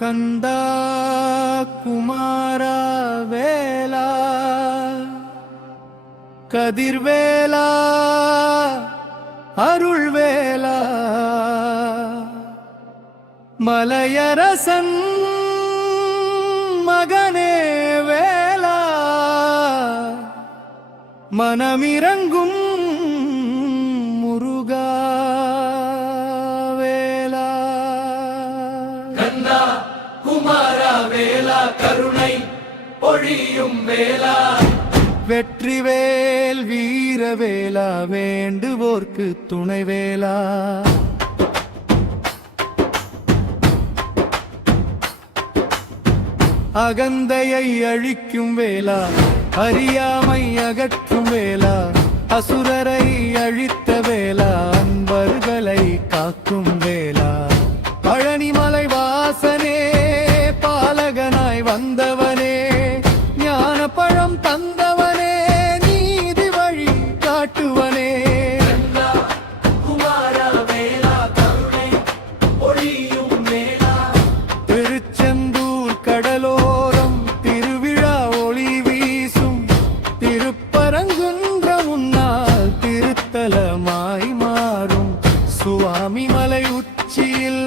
கந்தா குமாரா வேலா கதிர்வேலா அருள்வேலா மலையரசன் மகனே வேலா மனமிரங்கும் முருகா வேலா கந்தா குமாரா வேலா கருணை பொழியும் வேலா வெற்றிவேல் வீரவேலா வேண்டுவோர்க்கு துணைவேலா அகந்தையை அழிக்கும் வேலா அறியாமை அகற்றும் வேலா அசுரரை அழித்த வேலா அன்பர்களை காக்கும் வேலா பழனிமலை வாசனே பாலகனாய் வந்தவனே ஞான பழம் தந்தவனே நீதி வழி காட்டுவனே கந்தா குமாரா வேலா கருணை பொழியும் வேலா திருச்செந்தூர் கடலோரம் திருவிழா ஒளி வீசும் திருப்பரங்குன்ற முன்னால் திருத்தலமாய் மாறும் சுவாமி மலை உச்சியில்